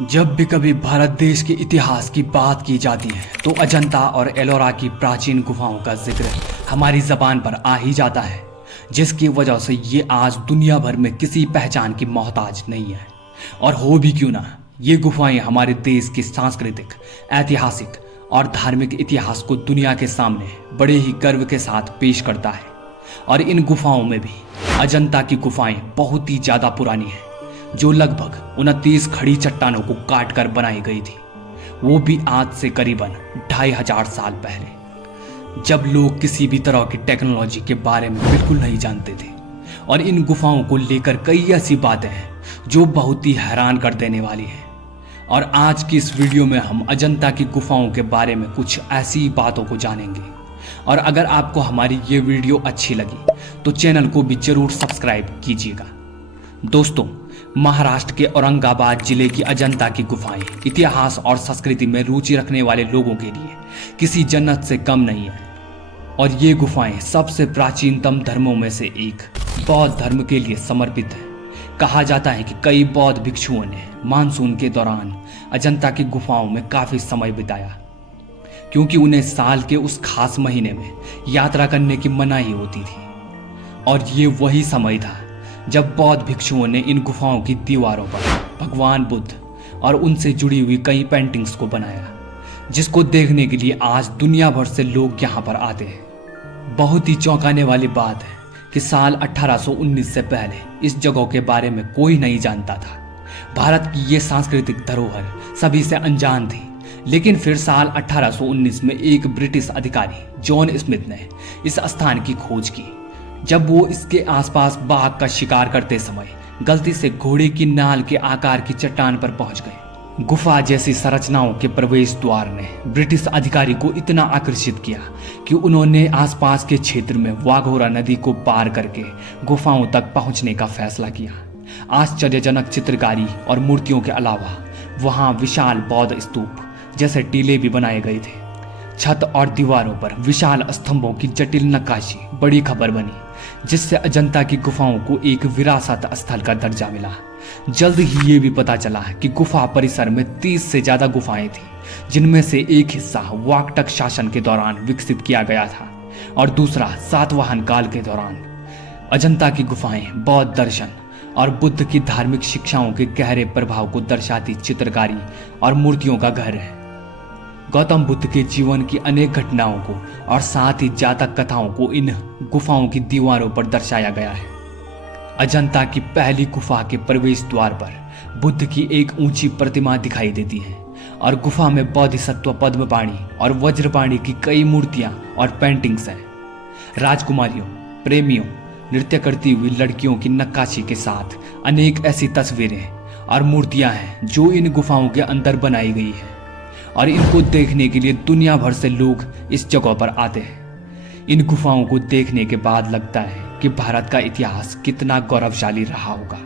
जब भी कभी भारत देश के इतिहास की बात की जाती है तो अजंता और एलोरा की प्राचीन गुफाओं का जिक्र हमारी जबान पर आ ही जाता है, जिसकी वजह से ये आज दुनिया भर में किसी पहचान की मोहताज नहीं है। और हो भी क्यों ना, ये गुफाएं हमारे देश के सांस्कृतिक, ऐतिहासिक और धार्मिक इतिहास को दुनिया के सामने बड़े ही गर्व के साथ पेश करता है। और इन गुफाओं में भी अजंता की गुफाएं बहुत ही ज़्यादा पुरानी हैं, जो लगभग 29 खड़ी चट्टानों को काट कर बनाई गई थी, वो भी आज से करीबन 2500 साल पहले, जब लोग किसी भी तरह की टेक्नोलॉजी के बारे में बिल्कुल नहीं जानते थे। और इन गुफाओं को लेकर कई ऐसी बातें हैं जो बहुत ही हैरान कर देने वाली हैं। और आज की इस वीडियो में हम अजंता की गुफाओं के बारे में कुछ ऐसी बातों को जानेंगे। और अगर आपको हमारी ये वीडियो अच्छी लगी तो चैनल को भी जरूर सब्सक्राइब कीजिएगा। दोस्तों, महाराष्ट्र के औरंगाबाद जिले की अजंता की गुफाएं इतिहास और संस्कृति में रुचि रखने वाले लोगों के लिए किसी जन्नत से कम नहीं है। और ये गुफाएं सबसे प्राचीनतम धर्मों में से एक बौद्ध धर्म के लिए समर्पित है। कहा जाता है कि कई बौद्ध भिक्षुओं ने मानसून के दौरान अजंता की गुफाओं में काफी समय बिताया, क्योंकि उन्हें साल के उस खास महीने में यात्रा करने की मनाही होती थी। और ये वही समय था जब बौद्ध भिक्षुओं ने इन गुफाओं की दीवारों पर भगवान बुद्ध और उनसे जुड़ी हुई कई पेंटिंग्स को बनाया, जिसको देखने के लिए आज दुनिया भर से लोग यहाँ पर आते हैं। बहुत ही चौंकाने वाली बात है कि साल 1819 से पहले इस जगह के बारे में कोई नहीं जानता था। भारत की ये सांस्कृतिक धरोहर सभी से अनजान थी। लेकिन फिर साल 1819 में एक ब्रिटिश अधिकारी जॉन स्मिथ ने इस स्थान की खोज की, जब वो इसके आसपास बाघ का शिकार करते समय गलती से घोड़े की नाल के आकार की चट्टान पर पहुंच गए। गुफा जैसी संरचनाओं के प्रवेश द्वार ने ब्रिटिश अधिकारी को इतना आकर्षित किया कि उन्होंने आसपास के क्षेत्र में वाघोरा नदी को पार करके गुफाओं तक पहुंचने का फैसला किया। आश्चर्यजनक चित्रकारी और मूर्तियों के अलावा वहां विशाल बौद्ध स्तूप जैसे टीले भी बनाए गए थे। छत और दीवारों पर विशाल स्तंभों की जटिल नक्काशी बड़ी खबर बनी, जिससे अजंता की गुफाओं को एक विरासत स्थल का दर्जा मिला। जल्द ही ये भी पता चला कि गुफा परिसर में 30 से ज्यादा गुफाएं थी, जिनमें से एक हिस्सा वाकटक शासन के दौरान विकसित किया गया था और दूसरा सातवाहन काल के दौरान। अजंता की गुफाएं बौद्ध दर्शन और बुद्ध की धार्मिक शिक्षाओं के गहरे प्रभाव को दर्शाती चित्रकारी और मूर्तियों का घर है। गौतम बुद्ध के जीवन की अनेक घटनाओं को और साथ ही जातक कथाओं को इन गुफाओं की दीवारों पर दर्शाया गया है। अजंता की पहली गुफा के प्रवेश द्वार पर बुद्ध की एक ऊंची प्रतिमा दिखाई देती है और गुफा में बोधिसत्व पद्मपाणि और वज्रपाणि की कई मूर्तियां और पेंटिंग्स हैं। राजकुमारियों, प्रेमियों, नृत्य करती हुई लड़कियों की नक्काशी के साथ अनेक ऐसी तस्वीरें और मूर्तियां हैं जो इन गुफाओं के अंदर बनाई गई है। और इनको देखने के लिए दुनिया भर से लोग इस जगह पर आते हैं। इन गुफाओं को देखने के बाद लगता है कि भारत का इतिहास कितना गौरवशाली रहा होगा।